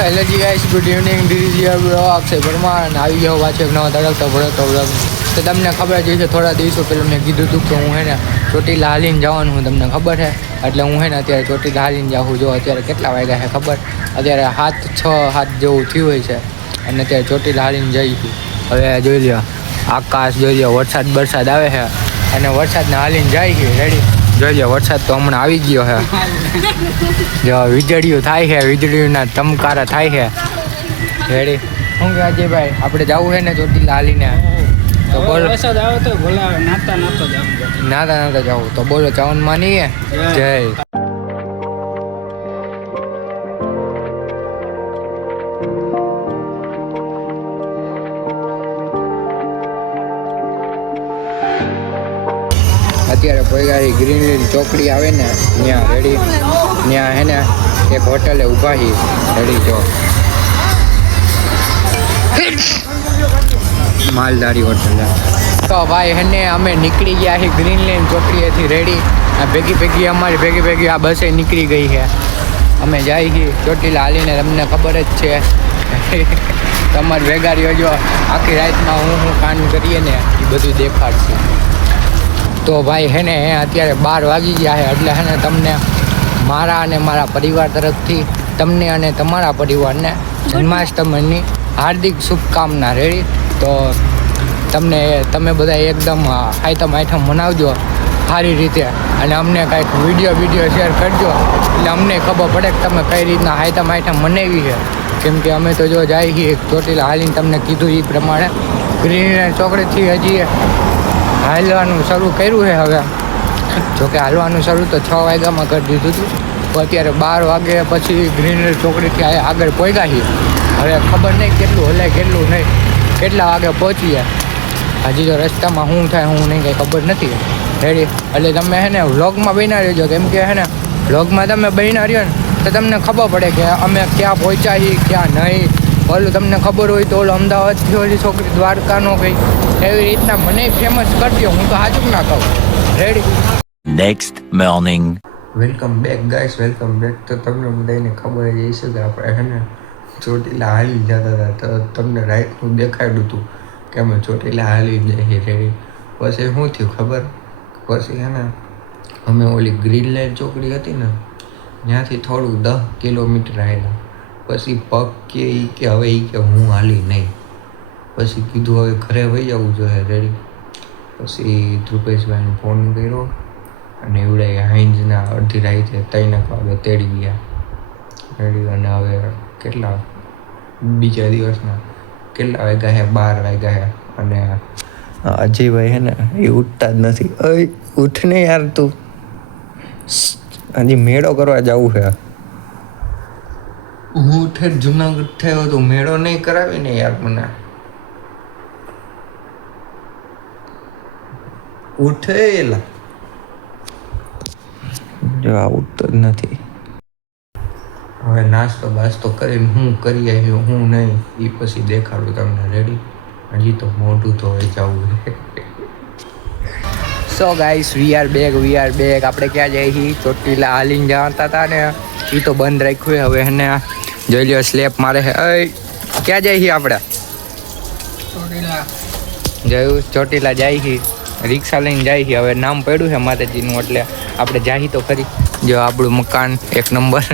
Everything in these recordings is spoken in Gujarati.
હેલો જી guys, good evening. This is your bro Akshay Parmar અને આવી ગયો પાછો એક નવા ધડકતો ભડકતો બ્લોગ. તો તમને ખબર જ છે, થોડા દિવસો પહેલાં મેં કીધું હતું કે હું હે ને ચોટીલા હાલીને જવાનું હું, તમને ખબર છે. એટલે હું હે ને અત્યારે ચોટીલા હાલીને જાઉં. જો અત્યારે કેટલા વાગ્યા છે ખબર? અત્યારે 7 જેવું થયું હોય છે અને અત્યારે ચોટીલા હાલીને જઈશું. હવે જોઈ લો આકાશ, જોઈ લો વરસાદ આવે છે અને વરસાદને હાલીને જાય છે. રેડી જોઈ લો, વરસાદ તો હમણાં આવી ગયો છે. જો વીજળીઓ થાય છે, વીજળીઓના ચમકારા થાય છે. રેડી શું કે અજયભાઈ, આપણે જવું છે ને ચોટીલા હાલીને? તો બોલો. વરસાદ આવે તો ભલા નાતા જવું તો બોલો. ચાવન માનીએ જય. અત્યારે પોઈગારી ગ્રીન લીન ચોકડી આવે ને ત્યાં. રેડી ત્યાં હે ને એક હોટલે ઊભા હી. રેડી જો માલધારી હોટલ. તો ભાઈ હે ને અમે નીકળી ગયા છીએ ગ્રીન લેન ચોકડીએથી. રેડી ભેગી અમારી ભેગી આ બસે નીકળી ગઈ છે. અમે જાય છીએ ચોટીલા હાલીને. તમને ખબર જ છે તમારે ભેગારીઓ જો આખી રાતમાં હું કામ કરીએ ને એ બધું દેખાડશે. તો ભાઈ હે ને અત્યારે 12 વાગી ગયા છે. એટલે હે ને તમને મારા અને મારા પરિવાર તરફથી તમને અને તમારા પરિવારને જન્માષ્ટમીની હાર્દિક શુભકામના. રેડી તો તમે બધા એકદમ આઈટમ મનાવજો સારી રીતે અને અમને કાંઈક વિડીયો શેર કરજો એટલે અમને ખબર પડે કે તમે કઈ રીતના આઈટમ મનાવી છે. કેમ કે અમે તો જો જાય છીએ ચોટીલા હાલીને, તમને કીધું એ પ્રમાણે ગ્રીન ચોકડીથી હજી હાલવાનું શરૂ કર્યું છે. હવે જોકે હાલવાનું શરૂ તો 6 વાગ્યામાં કરી દીધું હતું, તો અત્યારે 12 વાગે પછી ગ્રીન ચોકડીથી આગળ પહોંચ્યા છીએ. હવે ખબર નહીં કેટલું હલાય કેટલું નહીં, કેટલા વાગે પહોંચીએ. હજી તો રસ્તામાં શું થાય શું નહીં કંઈ ખબર નથી. રેડી એટલે તમે હે ને વ્લોગમાં બન્યા રહેજો. કેમ કે હે ને વ્લોગમાં તમે બન્યા રહ્યો ને તો તમને ખબર પડે કે અમે ક્યાં પહોંચ્યા છીએ ક્યાં નહીં. ઓલું તમને ખબર હોય તો ઓલું અમદાવાદથી ઓલી છોકરી દ્વારકાનો કંઈ એવી રીતના મને ફેમસ કરજો. હું તો સાચું ના કહું. Ready next morning. Welcome back guys, welcome back. તો તમને બધાને ખબર જ હશે કે આપણે હે ને ચોટીલા હાલી જતા હતા. તો તમને રાઈટનું દેખાડ્યું હતું કે અમે ચોટીલા હાલી જઈએ. રેડી પછી શું થયું ખબર? પછી હે ને અમે ઓલી ગ્રીન લાઇન ચોકડી હતી ને ત્યાંથી થોડુંક 10 કિલોમીટર આવેલા. પછી પગ કે હવે હું હાલી નહીં. પછી કીધું હવે ઘરે વહી જવું જોઈએ. રેડી પછી ધ્રુપેશભાઈને ફોન કર્યો અને એવડે હાઈન્જના અડધી રાતે 3 વાગે તેડી ગયા. રેડી અને હવે કેટલા બીજા દિવસના કેટલા વાગ્યા છે? 12 વાગ્યા છે. અને અજયભાઈ હે ને એ ઉઠતા જ નથી. અય ઉઠ ને યાર, તું હજી મેળો કરવા જવું છે. હું ઠેર જુનાગઢ થયો તો મેળો નહીં કરાવી ને યાર મને. ઉઠેલા જો આ ઉઠતો જ નથી. હવે નાસ્તો કરીને હું કરી આવ્યો હું નહીં એ પછી દેખાડું તમને. રેડી હજી તો મોઢું તો હવે જવું. So guys, we are back. આપણે ક્યાં જઈએ છીએ? ચોટીલા હાલીને જતા હતા ને એ તો બંધ રાખ્યું. હવે એને જોઈ લો સ્લેપ મારે છે. ક્યાં જાય છીએ આપણે? ચોટીલા જાય છીએ. રિક્ષા લઈને જાય છીએ. હવે નામ પડ્યું છે માતાજીનું એટલે આપણે જાહી તો ખરી. જો આપણું મકાન 1 નંબર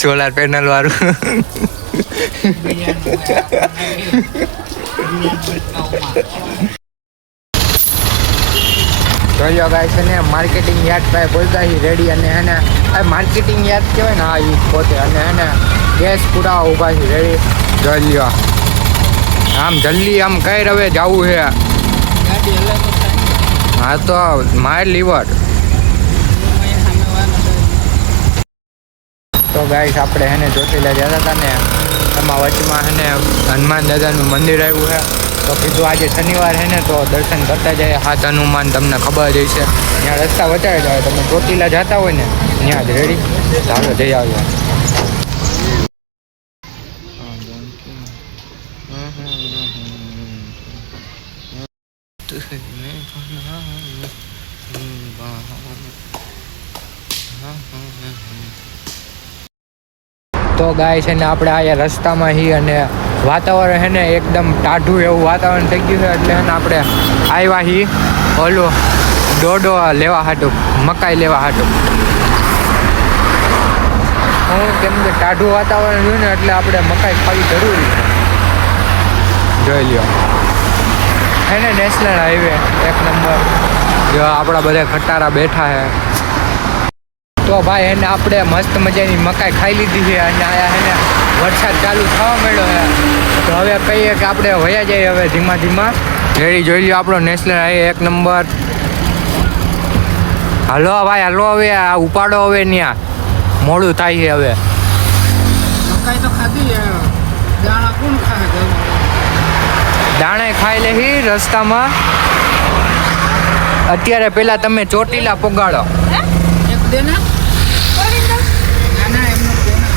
સોલાર પેનલ વાળું. જોઈ લો ગાઈસ, ને માર્કેટિંગ યાર્ડ પાસે બોલતા રેડી. અને હે ને માર્કેટિંગ યાર્ડ કહેવાય ને, હા એ પોતે. અને હે ને ગેસ પુરાવા ઊભા છે. રેડી જોઈ લો. આમ જલ્દી આમ કઈ રવે જવું છે. હા તો માર લીવર. તો ગાઈસ આપણે હે ને ચોટીલા જતા હતા ને એમાં વચમાં હે ને હનુમાન દાદાનું મંદિર આવ્યું છે. તો કીધું આજે શનિવાર છે ને તો દર્શન કરતા જાય. હાથ હનુમાન તમને ખબર જ હશે. ત્યાં રસ્તા વચાડે જાય. તમે ચોટીલા જતા હોય ને ત્યાં જ. રેડી ચાલો જઈ આવ્યા. તો ગાય છે ને આપણે અહીંયા રસ્તામાં હી અને વાતાવરણ છે ને એકદમ ટાઢું એવું વાતાવરણ થઈ ગયું છે એટલે છે ને આપણે આવ્યા હી ઓલું ડોડો લેવા હાટું મકાઈ લેવા હાટું. હું કેમ કે ટાઢું વાતાવરણ રહ્યું ને એટલે આપણે મકાઈ ખાવી જરૂરી જોઈ લ્યો. એને નેશનલ હાઈવે એક નંબર. જો આપણા બધા ખટારા બેઠા છે તો ભાઈ એને આપણે મસ્ત મજાની મકાઈ ખાઈ લીધી છે અને આયા એને વરસાદ ચાલુ થવા માંડ્યો છે તો હવે કહીએ કે આપણે વયા જઈએ હવે ધીમા ધીમા. રેડી જોઈ લ્યો આપણો નેશનલ હાઈવે એક નંબર. હાલો ભાઈ હાલો હવે આ ઉપાડો હવે ત્યાં મોડું થાય છે હવે. મકાઈ તો ખાધી દાણા કોણ ખાય? દાણે ખાઈ લેહી રસ્તામાં. અત્યારે પેલા તમે ચોટીલા પોગાડો. એક દેના ના એમનું દેના.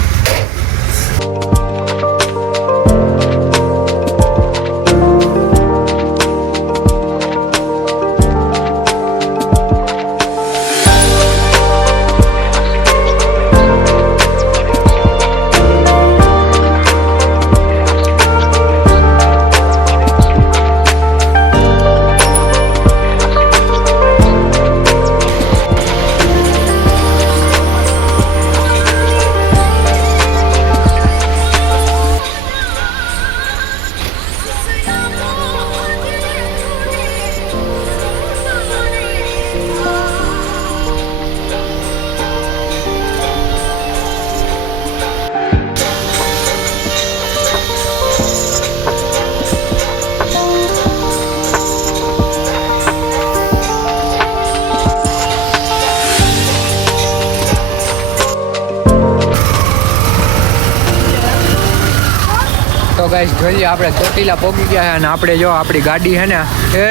તો ગાઈસ જોઈએ આપણે ચોટીલા પહોંચી ગયા છે અને આપણે જો આપણી ગાડી છે ને એ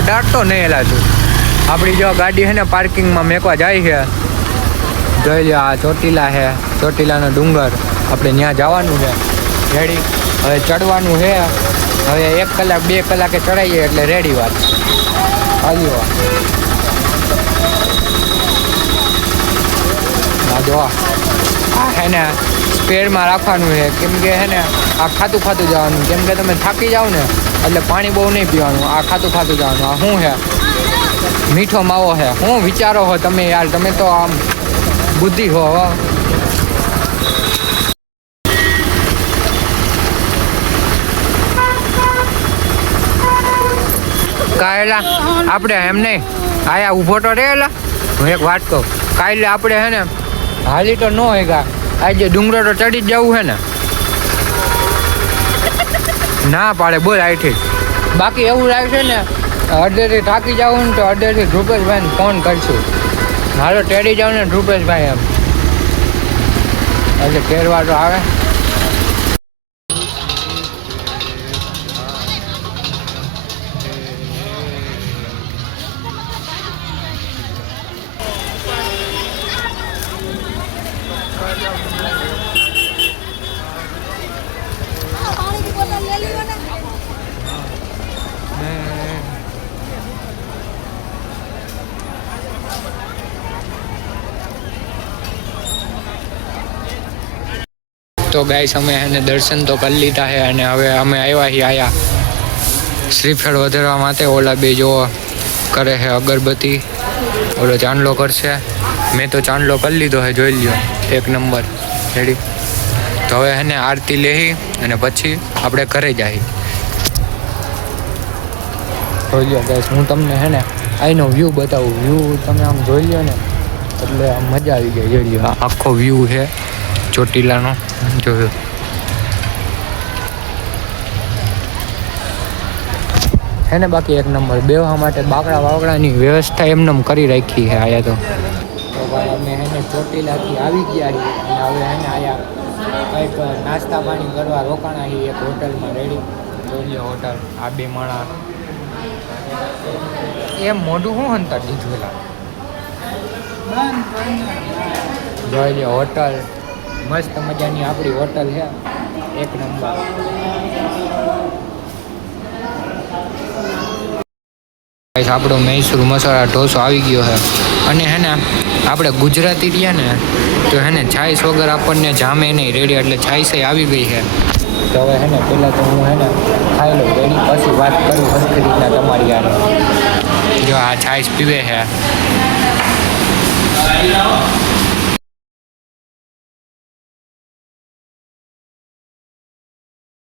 અડાડતો નહીં એલા તું. આપણી જો ગાડી છે ને પાર્કિંગમાં મેકવા જાય છે. જોઈ લો આ ચોટીલા છે, ચોટીલાનો ડુંગર. આપણે ત્યાં જવાનું છે. રેડી હવે ચડવાનું છે. હવે 1 કલાક 2 કલાકે ચડાવીએ એટલે રેડી વાત. હાલ્યો આ જો આ છે ને સ્પેરમાં રાખવાનું છે કેમ કે છે ને આ ખાતું ખાતું જવાનું કેમ કે તમે થાકી જાઓ ને એટલે પાણી બહુ નહીં પીવાનું. આ ખાતું ખાતું જવાનું. આ શું છે? મીઠો માવો છે. શું વિચારો હો તમે યાર? તમે તો આમ બુદ્ધિ હો. કાયલા આપણે એમ નહીં આયા ઊભો તો રહેલા. હું એક વાત કહું, કાલે આપણે છે ને હાલી તો ન હોય કા આજે ડુંગરો તો ચડી જ જવું છે ને. ના પાડે બોલ આઈથી. બાકી એવું લાગશે ને અડધેથી થાકી જાવ ને તો અડધેથી ધ્રુપેશભાઈને ફોન કરશું. હાલો ટેડી જાવ ને ધ્રુપેશભાઈ એમ એટલે કેરવા તો આવે. તો ગાઈસ અમે એને દર્શન તો કરી લીધા છે અને હવે અમે આવ્યા છીએ આયા શ્રીફળ વધારવા માટે. ઓલા બે જો કરે છે અગરબત્તી, ઓલો ચાંદલો કરશે. મેં તો ચાંદલો કરી લીધો છે જોઈ લ્યો એક નંબર. રેડી તો હવે એને આરતી લેહી અને પછી આપણે ઘરે જઈએ. જોઈ લ્યો ગાઈસ હું તમને હે ને અહીંનો વ્યૂ બતાવું. વ્યૂ તમે આમ જોઈ લ્યો ને એટલે આમ મજા આવી જાય. જોઈ લ્યો આખો વ્યૂ છે ચોટીલાનો. જોયું હે ને બાકી એક નંબર. બેહવા માટે બાકડા વાકડાની વ્યવસ્થા એમને કરી રાખી છે આયા તો ભાઈ અમે એને ચોટીલાથી આવી ગયા છીએ અને હવે એને આયા કંઈક નાસ્તા પાણી કરવા રોકાણા છીએ એક હોટલમાં. રેડી જોઈ હોટલ. આ બે માણા એમ મોઢું શું અંતર દીધું એલા. જોઈ લો હોટલ મસ્ત મજાની આપણી હોટલ છે એક નંબર. ગાઈસ આપણો મૈસૂર મસાલા ઢોસો આવી ગયો છે અને હે ને આપણે ગુજરાતી રહ્યા ને તો હે ને છાશ વગર આપણને જામે નહીં રેડી એટલે છાશ આવી ગઈ છે તો હવે હે ને પહેલાં તો હું હે ને ખાઈ લઉં રેડી પછી વાત કરું સરખી રીતના તમારી યાર જો આ છાશ પીવે છે